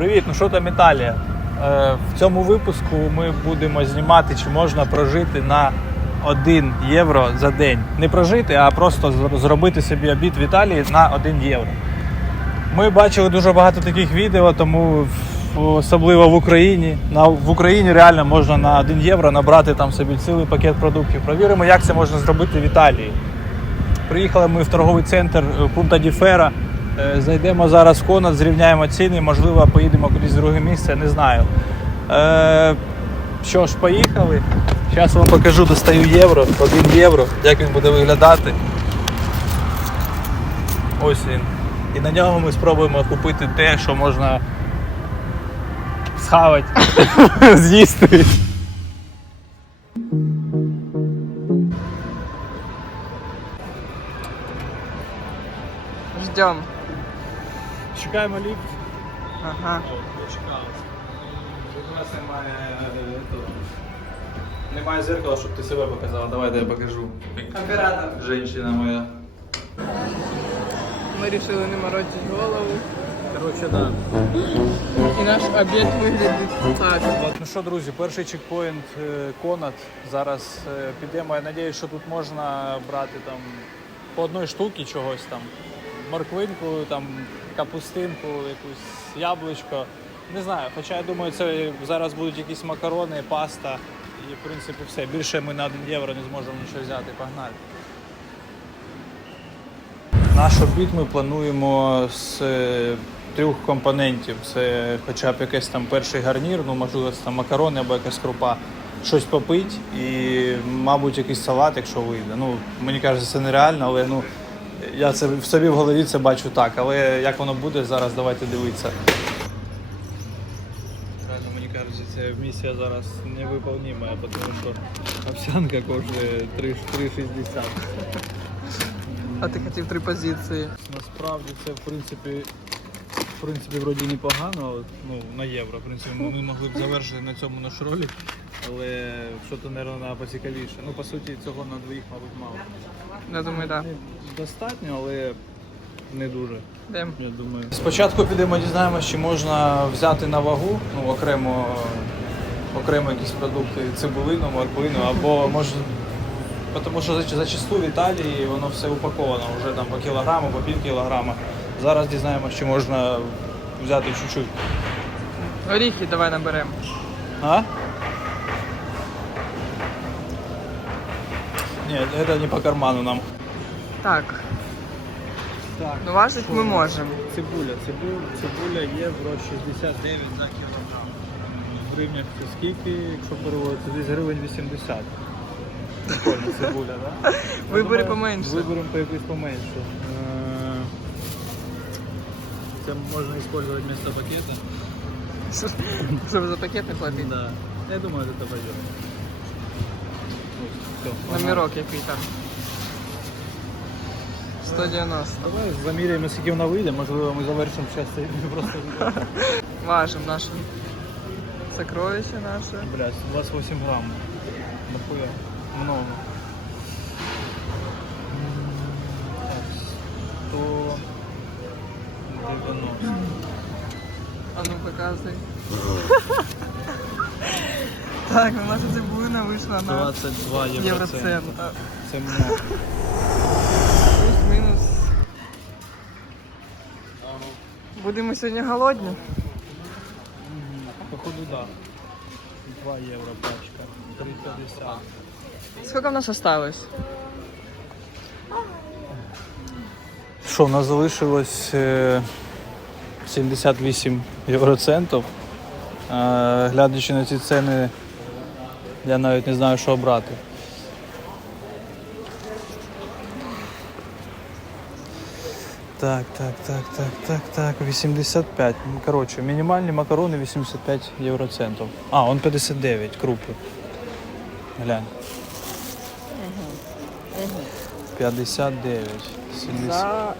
Привіт, ну що там Італія? Е, в цьому випуску ми будемо знімати, чи можна прожити на 1 євро за день. Не прожити, а просто зробити собі обід в Італії на 1 євро. Ми бачили дуже багато таких відео, тому особливо в Україні. На, в Україні реально можна на 1 євро набрати там собі цілий пакет продуктів. Провіримо, як це можна зробити в Італії. Приїхали ми в торговий центр Пунта. Е, Зайдемо зараз в Конат, зрівняємо ціни, можливо, поїдемо кудись в друге місце, не знаю. Е, що ж, поїхали. Зараз вам покажу, достаю євро, 1 євро, як він буде виглядати. Ось він. І на нього ми спробуємо купити те, що можна схавати, з'їсти. Ждем. Чекаємо ліфт. Ага. У нас немає того. Немає зеркала, щоб ти себе показала. Давай я покажу. Оператор. Женщина моя. Ми вирішили не морочити голову. Коротше, да. І наш обід виглядить так. Ну що, друзі, перший чекпоінт е, Конат. Зараз е, підемо. Я сподіваюся, що тут можна брати там по одної штуки чогось там. Морквинку, там, капустинку, якусь яблучко. Не знаю, хоча я думаю, це зараз будуть якісь макарони, паста. І в принципі все. Більше ми на 1 євро не зможемо нічого взяти. Погнали. Наш обід ми плануємо з е, трьох компонентів. Це хоча б якийсь там перший гарнір, ну можливо, це там макарони або якась крупа, щось попить і, мабуть, якийсь салат, якщо вийде. Ну, мені кажеться, це нереально, але ну, я це в собі в голові це бачу так. Але як воно буде, зараз давайте дивитися. Реально, мені кажеться, ця місія зараз невиповніма, тому що овсянка коштує 3,60. А ти хотів три позиції. Насправді це в принципі, в принципі, вроді непогано, ну, на євро. В принципі, ми, ми могли б завершити на цьому наш ролик, але що-то, мабуть, поцікавіше. Ну, по суті, цього на двоїх, мабуть, мало. Я думаю, так. Достатньо, але не дуже. Йдемо. Я думаю. Спочатку підемо дізнаємося, чи можна взяти на вагу, ну, окремо, окремо якісь продукти, цибулину, морквину, або може. Тому що зач- зачасту в Італії воно все упаковано вже там по кілограму, по пів кілограма. Зараз дізнаємося, чи можна взяти чуть-чуть. Оріхи давай наберемо. А? Ні, це не по карману нам. Так. Так. Ну важить ми можемо. Цибуля. Цибуля, цибуля євро 69 за кілограм. В гривнях це скільки, якщо переводити, десь гривень 80. Прикольно цибуля, так? Да? Вибори Я думаю, поменше. Виберемо по якусь поменше. Е, Це можна використовувати вместо пакета. Щоб за пакет не платити. Да. Я думаю, це пойдет. Все, Номерок який там. 190. Давай заміряємо, скільки вона вийде, можливо, ми завершимо час цей просто відео. Важим наше. Сокровище наше. Блядь, 28 грамм. Нахуя? Много. М, Так, 190. А ну показуй. Так, ну наша цибулина вийшла на 22 євроцента. Це много. Плюс-мінус. Будемо сьогодні голодні. Походу, да. 2 євро пачка. 3,50. Скільки в нас осталось? Що, у нас залишилось е, 78 євроцентів. Е, Глядячи на ці ціни, я навіть не знаю, що обрати. Так, так, так, так, так, так, 85. Ну, Коротше, мінімальні макарони 85 євроцентів. А, он 59 крупи. Глянь. 59. 70. За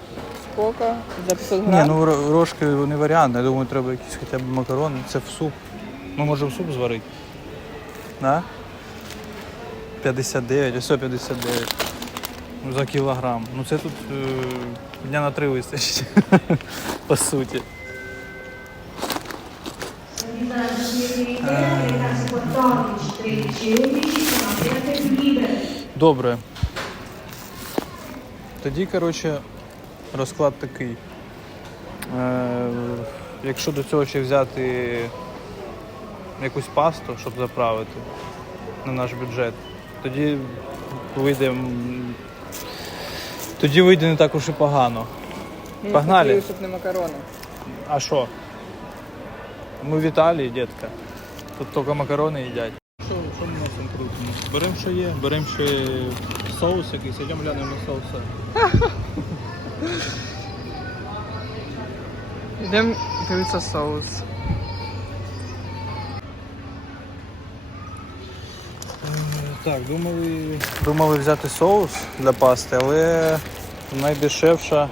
скільки? За 500 Ні, ну ро- рожки не варіант. Я думаю, треба якісь хоча б макарони. Це в суп. Ми можемо суп зварити. Да? 59, ось 59. Ну, за кілограм. Ну це тут е, дня на три вистачить. По суті. 14, 13 11 sono aperte più libere. Добре. Тоді, коротше, розклад такий. Е, якщо до цього ще взяти якусь пасту, щоб заправити на наш бюджет, тоді вийде. Тоді вийде не так уж і погано. Ну, Погнали. хотіли, щоб не макарони. А що? Ми в Італії, дітка. Тут тільки макарони їдять. Що, що ми носимо крутимо? Беремо, що є, беремо ще соус якийсь, йдемо глянемо на соуси. Йдемо дивитися соус. Так, думали. Думали взяти соус для пасти, але найдешевша.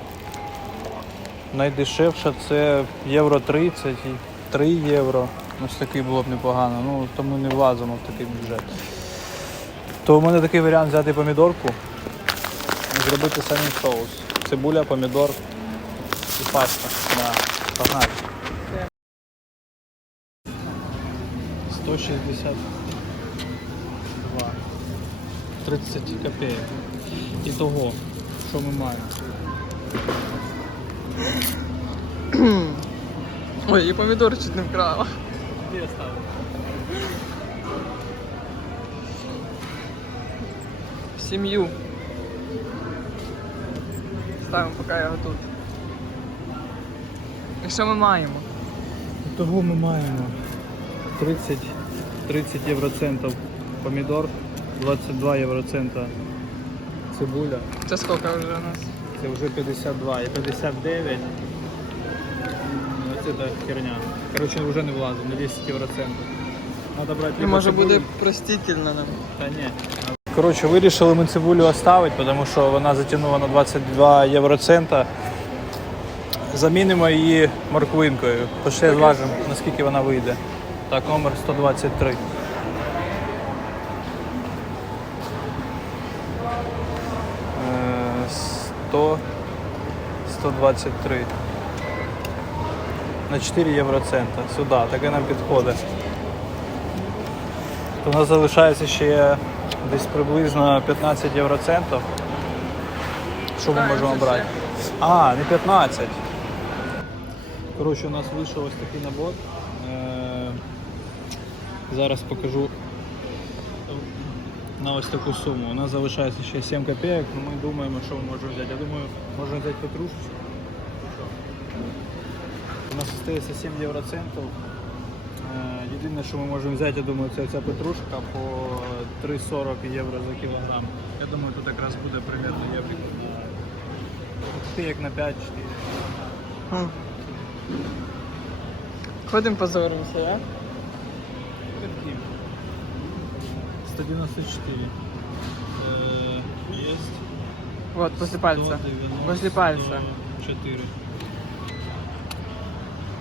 Найдешевша це євро 30 і 3 євро. Ось такий було б непогано. Ну, то ми не влазимо в такий бюджет. То у мене такий варіант взяти помідорку і зробити самий соус. Цибуля, помідор і паста. Да. Погнали. 162. 30 копійок. І того, що ми маємо. Ой, і помідор чуть не вкрала. Де ставити? В сім'ю. Ставимо, поки я тут. І що ми маємо? Того ми маємо 30, 30 євроцентів помідор, 22 євроцента цибуля. Це скільки вже у нас? Це вже 52 і 59. М, Оце та херня. Коротше, вже не влазить на 10 євроцентів. Надо брати І може буде простительно нам. Та ні. Коротше, вирішили ми цибулю оставити, тому що вона затягнула на 22 євроцента. Замінимо її морквинкою. Пошли зважимо, наскільки вона вийде. Так, номер 123. Е, 100, 123. На 4 євроцента. Сюди, таке нам підходить. То у нас залишається ще десь приблизно 15 євроцентів. Що ми можемо брати? А, не 15. Коротше, у нас вийшов ось такий набор. Е, Зараз покажу на ось таку суму. У нас залишається ще 7 копійок, але ми думаємо, що ми можемо взяти. Я думаю, можна взяти петрушечку. У нас залишається 7 євроцентів. Е, Єдине, що ми можемо взяти, я думаю, це ця петрушка по 3,40 євро за кілограм. Я думаю, тут якраз буде примерно євро. Копійок на 5-4. Хм. Ходимо позоримося, да? Какие? 194. Э, Есть. Вот, после пальца. Возле пальца. 4.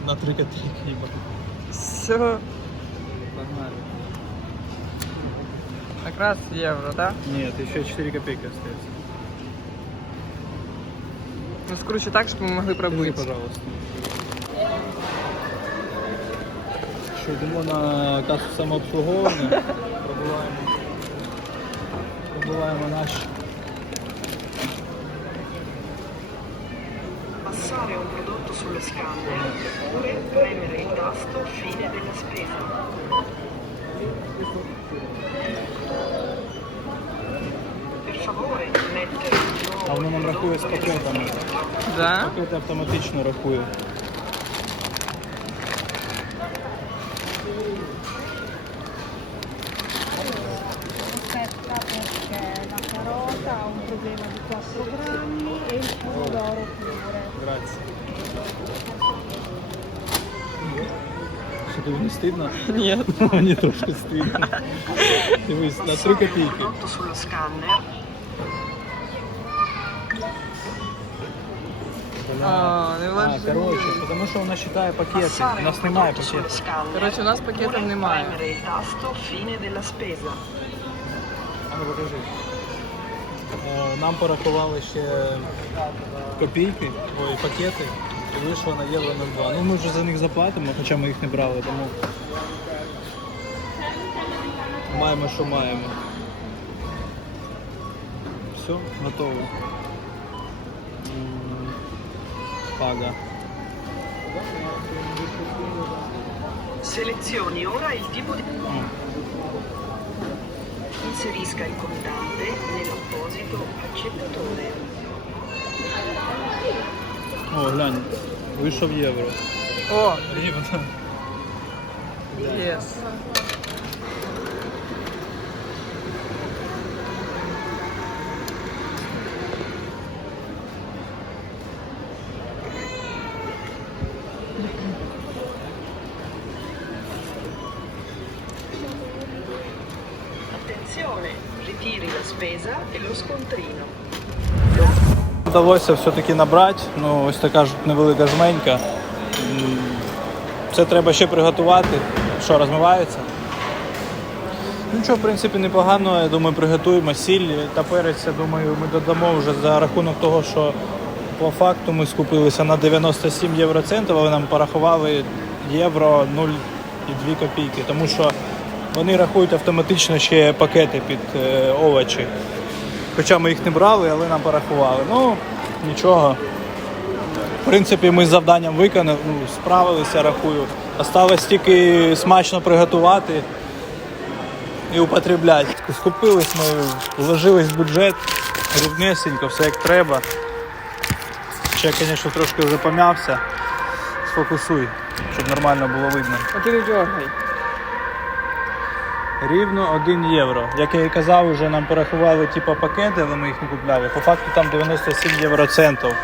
На 3 копейки, ебать. Все. Погнали. Якраз євро, да? Нет, еще 4 копейки остается. Ну скруче так, щоб ми могли Держи, пробити. пожалуйста. Що, йдемо на касу самообслуговування. Пробуваємо. Пробуваємо наш. Passare un prodotto sullo scanner oppure premere il tasto fine della spesa. Per favore, mettere il А воно нам nome рахує з prodotto nella пакетами. Да? Пакети автоматично рахує. Тобі не стидно? Ні. Мені трошки стидно. Дивись, на 3 Passare копійки. А, не А, важливо. коротше, тому що вона вважає пакети. У нас немає пакетів. Коротше, у нас пакетів немає. il tasto fine della spesa. А ну покажи. Е, Нам порахували ще копійки, ой, пакети. Вийшло на євро 02. Ну ми вже за них заплатимо, хоча ми їх не брали, тому маємо, що маємо. Все, готово. Пага. Selezioni ora il tipo di... Inserisca il contante nell'apposito accettatore. О, глянь, вийшов євро. О, Рівно. yes. Вдалося все-таки набрати. Ну, ось така ж невелика жменька. Це треба ще приготувати. Що, розмивається? Що, в принципі, непогано. Я думаю, приготуємо сіль та перець. Я думаю, ми додамо вже за рахунок того, що по факту ми скупилися на 97 євроцентів, але нам порахували євро 0,2 копійки. Тому що вони рахують автоматично ще пакети під е, овочі. Хоча ми їх не брали, але нам порахували. Ну, нічого. В принципі, ми з завданням виконали, ну, справилися, рахую. Осталось тільки смачно приготувати і употребляти. Скупились ми, вложились в бюджет, рівнесенько, все як треба. Ще, звісно, трошки вже пом'явся. Сфокусуй, щоб нормально було видно. А ти не дергай. Рівно 1 євро. Як я і казав, вже нам порахували типу, пакети, але ми їх не купляли. По факту там 97 євроцентів.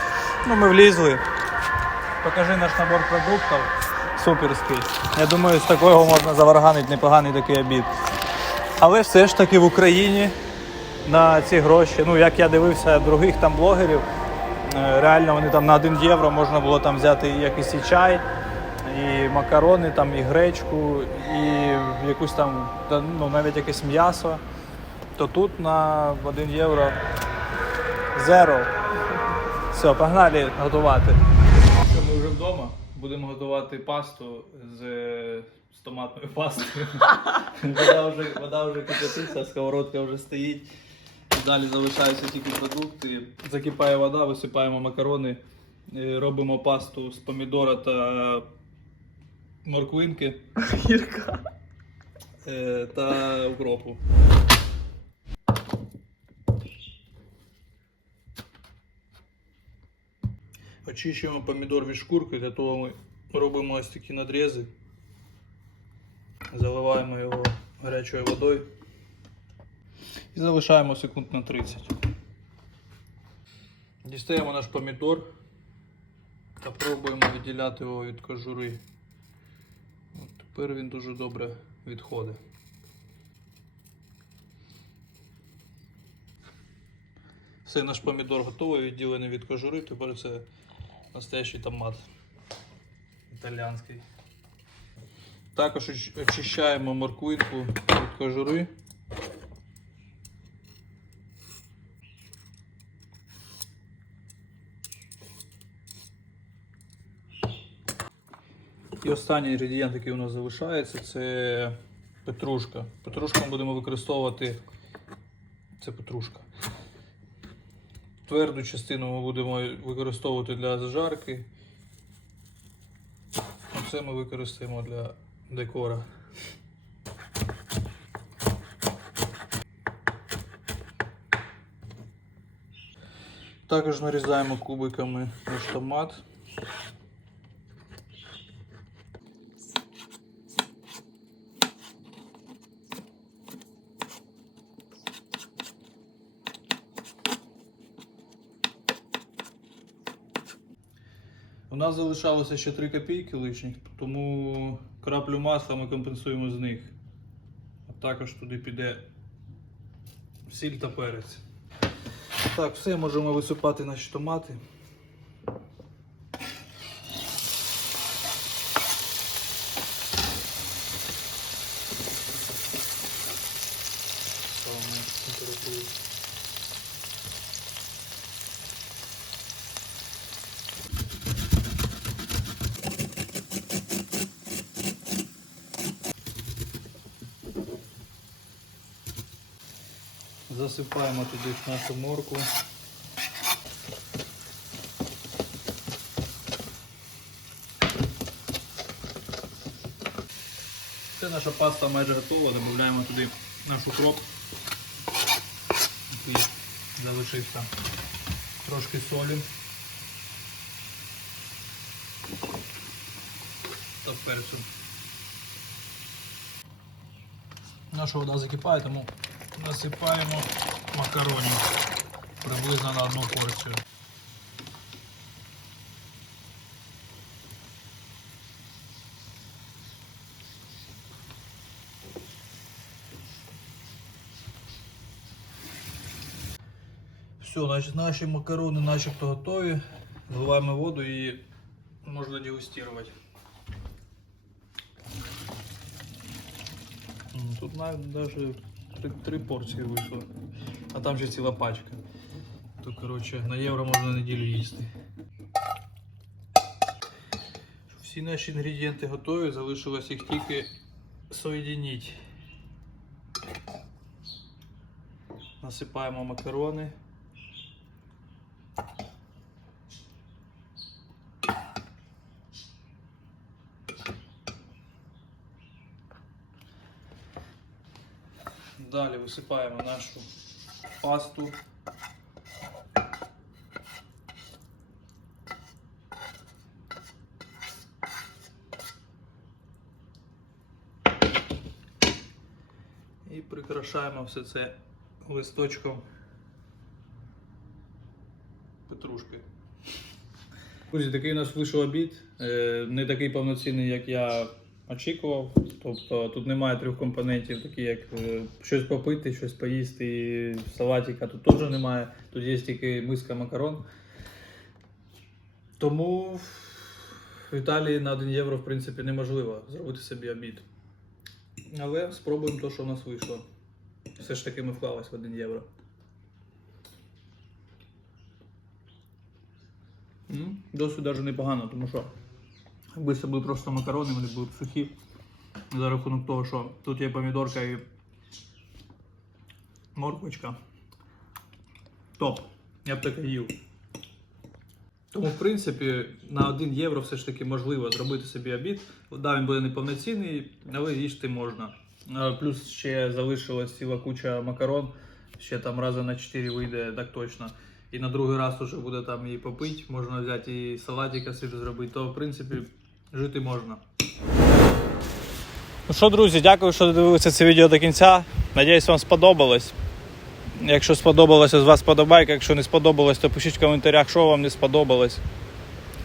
Ну, ми влізли. Покажи наш набор продуктів. Суперський. Я думаю, з такого можна заварганити непоганий такий обід. Але все ж таки в Україні на ці гроші, ну як я дивився других там блогерів, е, реально вони там на 1 євро можна було там взяти якийсь чай, і макарони, там, і гречку, і якусь там, ну, навіть якесь м'ясо. То тут на 1 євро зеро. Все, погнали готувати. Ми вже вдома. Будемо готувати пасту з, з томатною пастою. вода, вже, вода вже кипятиться, сковородка вже стоїть. Далі залишаються тільки продукти. Закипає вода, висипаємо макарони, е, робимо пасту з помідора та морквинки Гірка. е, та укропу. Очищуємо помідор від шкурки, для того ми робимо ось такі надрізи. Заливаємо його гарячою водою і залишаємо секунд на 30. Дістаємо наш помідор та пробуємо відділяти його від кожури. Тепер він дуже добре відходить. Все, наш помідор готовий, відділений від кожури, тепер це настоящий томат італіанський. Також очищаємо морквинку від кожури. Останній інгредієнт, який у нас залишається, це петрушка. Петрушку ми будемо використовувати. Це петрушка. Тверду частину ми будемо використовувати для зажарки. А це ми використаємо для декора. Також нарізаємо кубиками наш томат. У нас залишалося ще 3 копійки лишніх, тому краплю масла ми компенсуємо з них. А також туди піде сіль та перець. Так, все, можемо висипати наші томати. Засипаємо туди нашу морку. Це наша паста майже готова. Додаємо туди наш укроп, який залишився. Трошки солі. Та перцю. Наша вода закипає, тому насипаємо макаронів приблизно на одну порцію. Все, значить, наші макарони начебто готові. Зливаємо воду і можна дегустувати. Тут навіть навіть три, три порції вийшло. А там ще ціла пачка. То коротше на євро можна неділю їсти. Всі наші інгредієнти готові, залишилось їх тільки соєдинити. Насипаємо макарони. Далі нашу пасту. І прикрашаємо все це листочком петрушки. Друзі, такий у нас вийшов обід. Е, Не такий повноцінний, як я очікував. Тобто тут немає трьох компонентів, такі як е, щось попити, щось поїсти, і салатика тут теж немає. Тут є тільки миска макарон. Тому в Італії на 1 євро, в принципі, неможливо зробити собі обід. Але спробуємо те, що в нас вийшло. Все ж таки ми вклались в 1 євро. Досить навіть непогано, тому що якби це були просто макарони, вони були б сухі. За рахунок того, що тут є помідорка і морквочка. Топ. Я б таке їв. Тому, в принципі, на 1 євро все ж таки можливо зробити собі обід. Да, він буде неповноцінний, але їсти можна. Плюс ще залишилась ціла куча макарон. Ще там рази на 4 вийде, так точно. І на другий раз уже буде там і попити, можна взяти і салатика собі зробити, то в принципі жити можна. Ну що, друзі, дякую, що додивилися це відео до кінця. Надіюсь, вам сподобалось. Якщо сподобалося, з вас подобайка. Якщо не сподобалось, то пишіть в коментарях, що вам не сподобалось.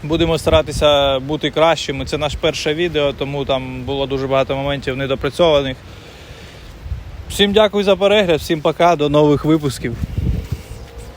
Будемо старатися бути кращими. Це наше перше відео, тому там було дуже багато моментів недопрацьованих. Всім дякую за перегляд, всім пока, до нових випусків.